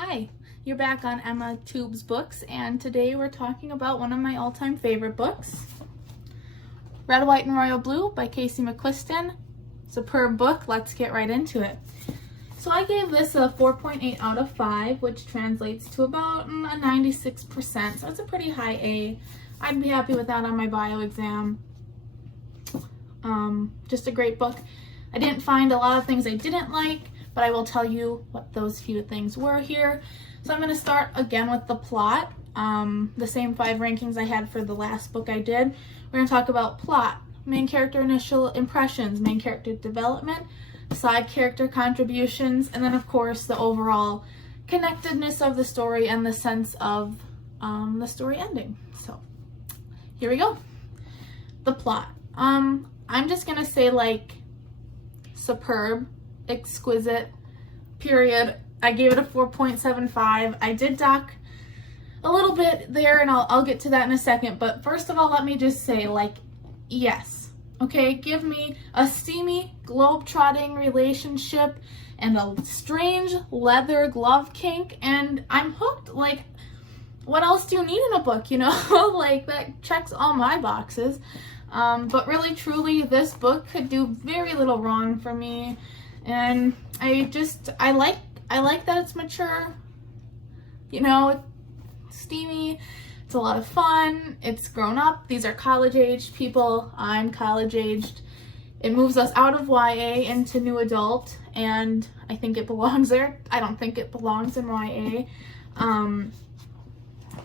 Hi, you're back on emmatubesbooks, and today we're talking about one of my all-time favorite books, Red, White, and Royal Blue by Casey McQuiston. Superb book. Let's get right into it. So I gave this a 4.8 out of 5, which translates to about a 96%, so it's a pretty high A. I'd be happy with that on my bio exam. Just a great book. I didn't find a lot of things I didn't like, but I will tell you what those few things were here. So I'm going to start again with the plot. The same 5 rankings I had for the last book I did. We're going to talk about plot, main character initial impressions, main character development, side character contributions, and then of course the overall connectedness of the story and the sense of the story ending. So here we go. The plot. I'm just going to say like superb, exquisite, period. I gave it a 4.75. I did dock a little bit there, and I'll get to that in a second, but first of all, let me just say, like, yes, okay, give me a steamy, globe-trotting relationship and a strange leather glove kink, and I'm hooked. Like, what else do you need in a book, you know? Like, that checks all my boxes. But really, truly, this book could do very little wrong for me. And I like that it's mature, you know, it's steamy, it's a lot of fun, it's grown up, these are college-aged people, I'm college-aged. It moves us out of YA into new adult, and I think it belongs there. I don't think it belongs in YA.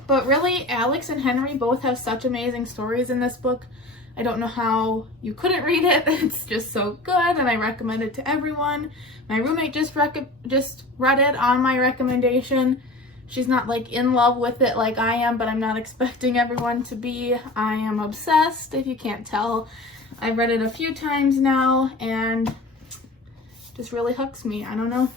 But really, Alex and Henry both have such amazing stories in this book. I don't know how you couldn't read it. It's just so good, and I recommend it to everyone. My roommate just read it on my recommendation. She's not like in love with it like I am, but I'm not expecting everyone to be. I am obsessed, if you can't tell. I've read it a few times now, and just really hooks me. I don't know.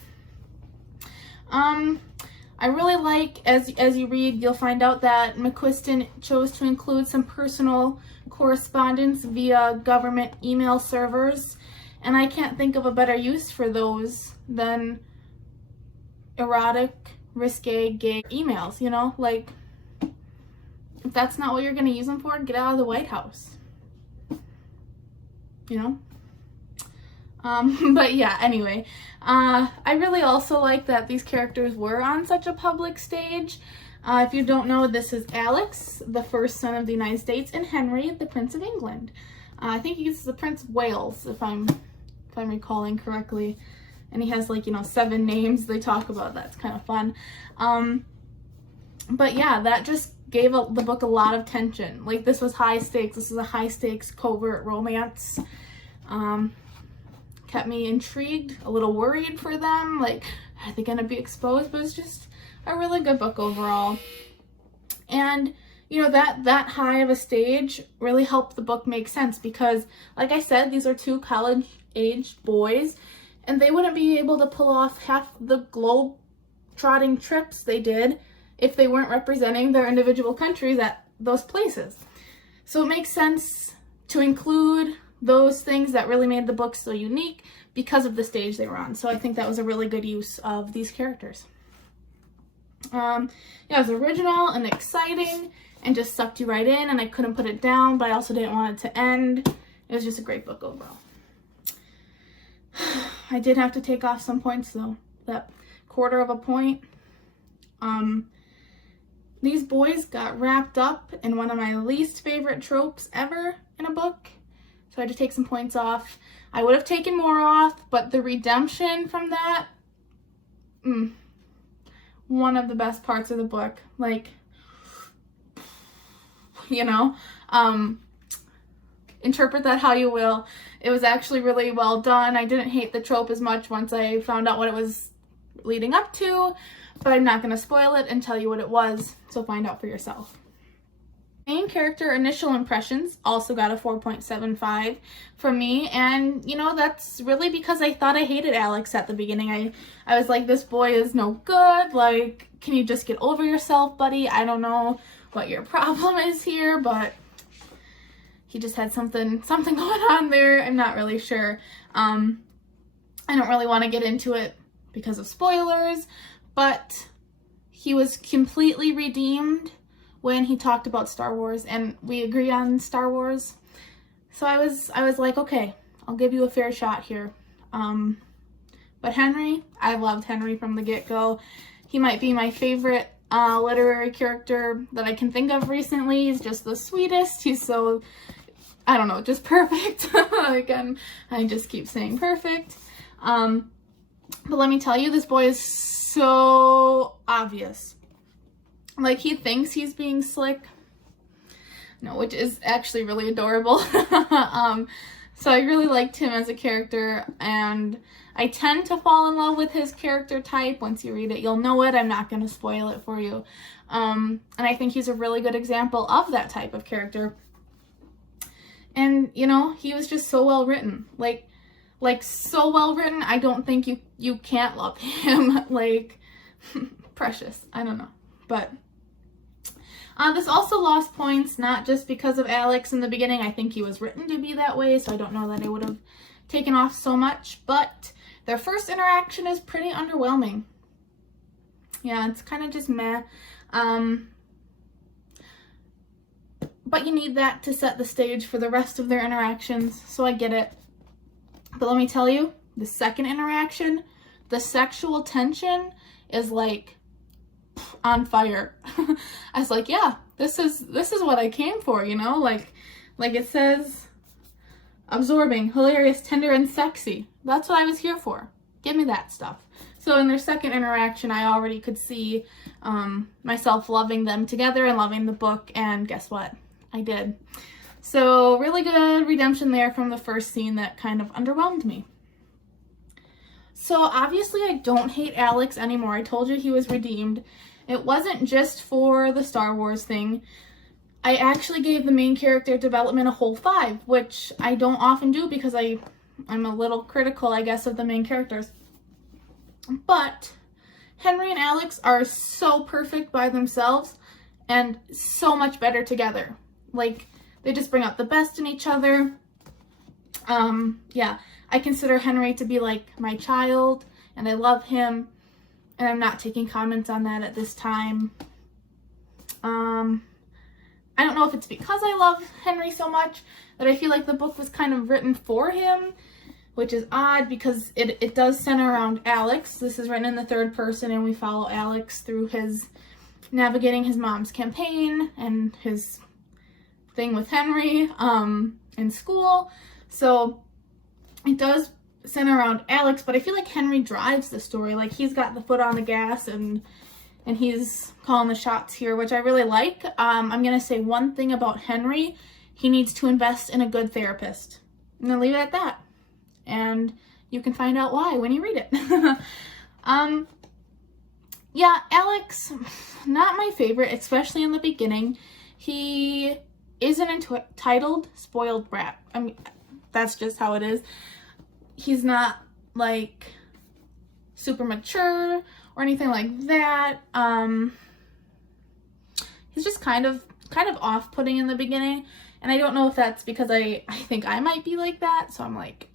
I really like, as you read, you'll find out that McQuiston chose to include some personal correspondence via government email servers, and I can't think of a better use for those than erotic, risque, gay emails, you know? Like, if that's not what you're going to use them for, get out of the White House, you know? But yeah, anyway, I really also like that these characters were on such a public stage. If you don't know, this is Alex, the first son of the United States, and Henry, the Prince of England. I think he's the Prince of Wales, if I'm recalling correctly. And he has, like, you know, 7 names they talk about. That's kind of fun. But yeah, that just gave the book a lot of tension. Like, this was high stakes. This is a high stakes covert romance. Kept me intrigued, a little worried for them. Like, are they gonna be exposed? But it's just a really good book overall. And you know, that high of a stage really helped the book make sense, because like I said, these are 2 college-aged boys, and they wouldn't be able to pull off half the globe-trotting trips they did if they weren't representing their individual countries at those places. So it makes sense to include those things that really made the book so unique because of the stage they were on. So I think that was a really good use of these characters. Yeah, it was original and exciting and just sucked you right in, and I couldn't put it down, but I also didn't want it to end. It was just a great book overall. I did have to take off some points though. That 1/4 of a point. These boys got wrapped up in one of my least favorite tropes ever in a book. So I had to take some points off. I would have taken more off, but the redemption from that, one of the best parts of the book. Like, you know, interpret that how you will. It was actually really well done. I didn't hate the trope as much once I found out what it was leading up to, but I'm not going to spoil it and tell you what it was, so find out for yourself. Main character initial impressions also got a 4.75 from me, and you know, that's really because I thought I hated Alex at the beginning. I was like, this boy is no good, like, can you just get over yourself, buddy? I don't know what your problem is here, but he just had something going on there. I'm not really sure. I don't really want to get into it because of spoilers, but he was completely redeemed when he talked about Star Wars, and we agreed on Star Wars. So I was like, okay, I'll give you a fair shot here. But Henry, I loved Henry from the get-go. He might be my favorite literary character that I can think of recently. He's just the sweetest. He's so, I don't know, just perfect. Again, I just keep saying perfect. But let me tell you, this boy is so obvious. Like, he thinks he's being slick. No, which is actually really adorable. So I really liked him as a character, and I tend to fall in love with his character type. Once you read it, you'll know it. I'm not going to spoil it for you. And I think he's a really good example of that type of character. And, you know, he was just so well written. Like so well written, I don't think you can't love him. Like, precious. I don't know. But this also lost points, not just because of Alex in the beginning. I think he was written to be that way, so I don't know that it would have taken off so much. But their first interaction is pretty underwhelming. Yeah, it's kind of just meh. But you need that to set the stage for the rest of their interactions, so I get it. But let me tell you, the second interaction, the sexual tension is like on fire. I was like, yeah, this is what I came for, you know? Like it says, absorbing, hilarious, tender, and sexy. That's what I was here for. Give me that stuff. So in their second interaction, I already could see myself loving them together and loving the book, and guess what? I did. So really good redemption there from the first scene that kind of underwhelmed me. So obviously I don't hate Alex anymore. I told you he was redeemed. It wasn't just for the Star Wars thing. I actually gave the main character development a whole 5, which I don't often do because I'm a little critical, I guess, of the main characters. But Henry and Alex are so perfect by themselves and so much better together. Like, they just bring out the best in each other. Yeah, I consider Henry to be like my child, and I love him, and I'm not taking comments on that at this time. I don't know if it's because I love Henry so much that I feel like the book was kind of written for him, which is odd because it does center around Alex. This is written in the third person, and we follow Alex through his navigating his mom's campaign and his thing with Henry in school. So it does center around Alex, but I feel like Henry drives the story. Like, he's got the foot on the gas, and he's calling the shots here, which I really like. I'm going to say one thing about Henry. He needs to invest in a good therapist. I'm going to leave it at that. And you can find out why when you read it. Yeah, Alex, not my favorite, especially in the beginning. He is an entitled, spoiled brat. I mean, that's just how it is. He's not, like, super mature or anything like that. He's just kind of off-putting in the beginning, and I don't know if that's because I think I might be like that, so I'm like,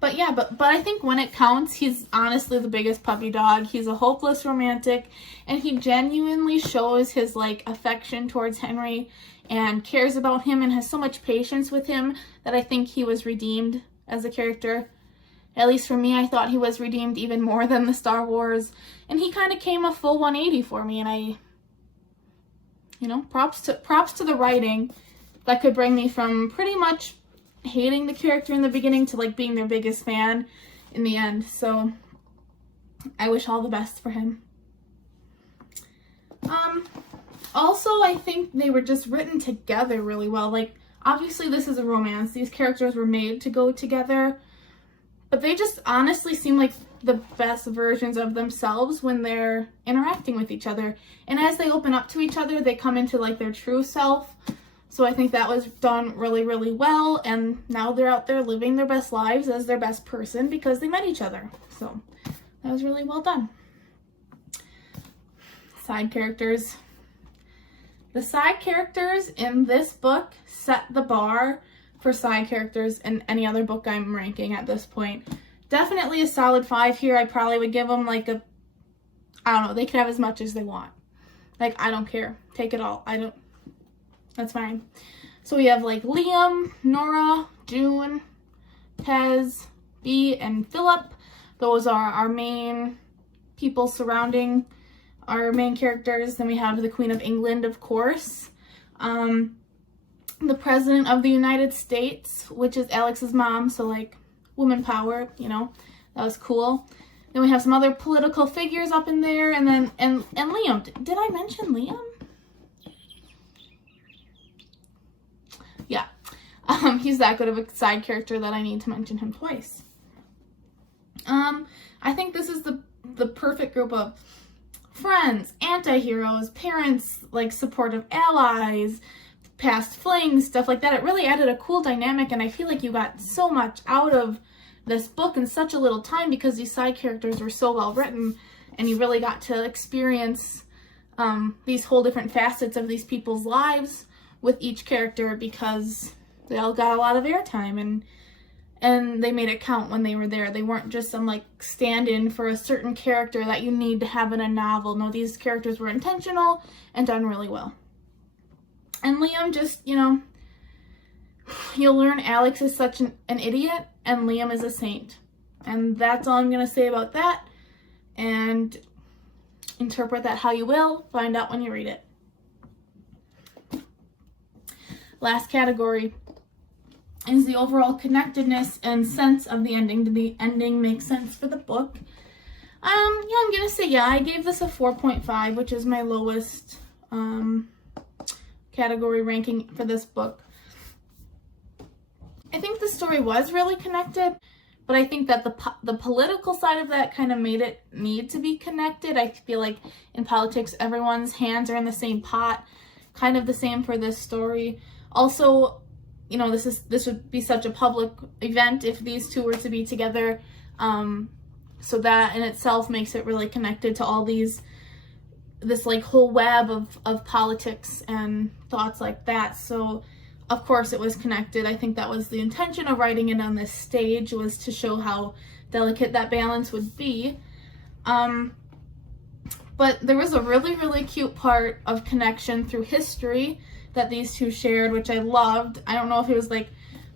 but yeah, but I think when it counts, he's honestly the biggest puppy dog. He's a hopeless romantic, and he genuinely shows his, like, affection towards Henry and cares about him and has so much patience with him that I think he was redeemed as a character. At least for me, I thought he was redeemed even more than the Star Wars. And he kind of came a full 180 for me, and I, you know, props to the writing that could bring me from pretty much hating the character in the beginning to, like, being their biggest fan in the end. So I wish all the best for him. Also, I think they were just written together really well. Like, obviously this is a romance. These characters were made to go together, but they just honestly seem like the best versions of themselves when they're interacting with each other. And as they open up to each other, they come into, like, their true self. So I think that was done really, really well. And now they're out there living their best lives as their best person because they met each other. So that was really well done. Side characters. The side characters in this book set the bar for side characters in any other book I'm ranking at this point. Definitely a solid 5 here. I probably would give them like a I don't know, they can have as much as they want. Like, I don't care. Take it all. That's fine. So we have like Liam, Nora, June, Pez, Bea, and Philip. Those are our main people surrounding our main characters. Then we have the Queen of England, of course. The President of the United States, which is Alex's mom. So like woman power, you know, that was cool. Then we have some other political figures up in there, and then and Liam. Did I mention Liam? Yeah, he's that good of a side character that I need to mention him twice. I think this is the perfect group of friends, anti-heroes, parents, like supportive allies, past flings, stuff like that. It really added a cool dynamic, and I feel like you got so much out of this book in such a little time because these side characters were so well written, and you really got to experience these whole different facets of these people's lives with each character because they all got a lot of airtime, and they made it count when they were there. They weren't just some like stand-in for a certain character that you need to have in a novel. No, these characters were intentional and done really well. And Liam, just, you know, you'll learn Alex is such an idiot and Liam is a saint. And that's all I'm going to say about that. And interpret that how you will. Find out when you read it. Last category is the overall connectedness and sense of the ending. Did the ending make sense for the book? Yeah, I'm going to say yeah. I gave this a 4.5, which is my lowest category ranking for this book. I think the story was really connected, but I think that the political side of that kind of made it need to be connected. I feel like in politics, everyone's hands are in the same pot. Kind of the same for this story. Also, you know, this would be such a public event if these two were to be together. So that in itself makes it really connected to all this like whole web of politics and thoughts like that. So of course it was connected. I think that was the intention of writing it on this stage, was to show how delicate that balance would be. But there was a really, really cute part of connection through history that these two shared, which I loved. I don't know if it was like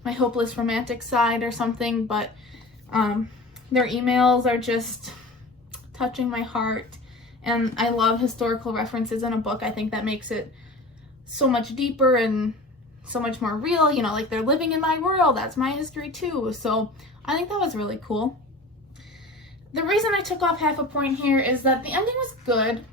my hopeless romantic side or something, but their emails are just touching my heart. And I love historical references in a book. I think that makes it so much deeper and so much more real. You know, like they're living in my world. That's my history too. So I think that was really cool. The reason I took off half a point here is that the ending was good.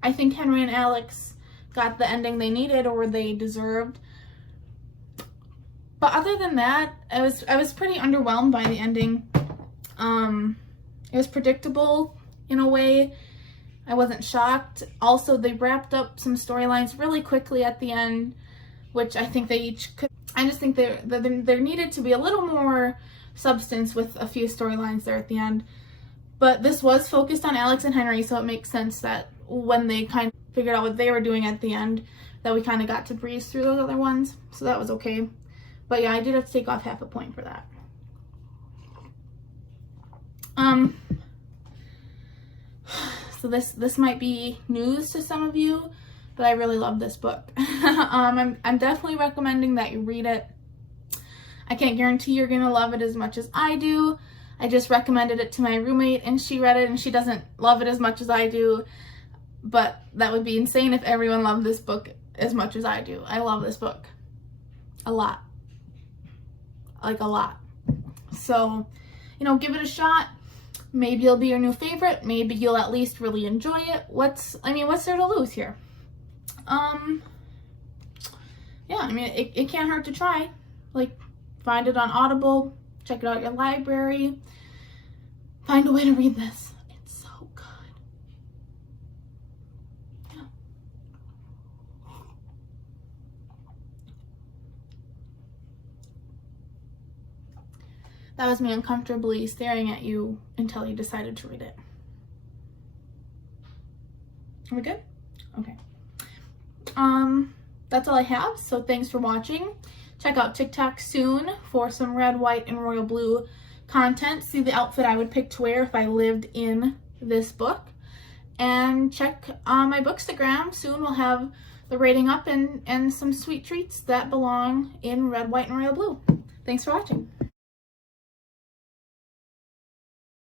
I think Henry and Alex got the ending they needed or they deserved. But other than that, I was pretty underwhelmed by the ending. It was predictable in a way. I wasn't shocked. Also, they wrapped up some storylines really quickly at the end, which I think they each could. I just think there needed to be a little more substance with a few storylines there at the end. But this was focused on Alex and Henry, so it makes sense that when they kind of figured out what they were doing at the end, that we kind of got to breeze through those other ones. So that was okay. But yeah, I did have to take off half a point for that. So this might be news to some of you, but I really love this book. I'm definitely recommending that you read it. I can't guarantee you're gonna love it as much as I do. I just recommended it to my roommate and she read it and she doesn't love it as much as I do. But that would be insane if everyone loved this book as much as I do. I love this book a lot. Like a lot. So, you know, give it a shot. Maybe it'll be your new favorite. Maybe you'll at least really enjoy it. What's there to lose here? Yeah, I mean, it can't hurt to try. Like, find it on Audible. Check it out at your library. Find a way to read this. It's so good. Yeah. That was me uncomfortably staring at you until you decided to read it. Are we good? Okay. That's all I have, so thanks for watching. Check out TikTok soon for some red, white, and royal blue content, see the outfit I would pick to wear if I lived in this book. And check my Bookstagram. Soon we'll have the rating up and some sweet treats that belong in red, white, and royal blue. Thanks for watching.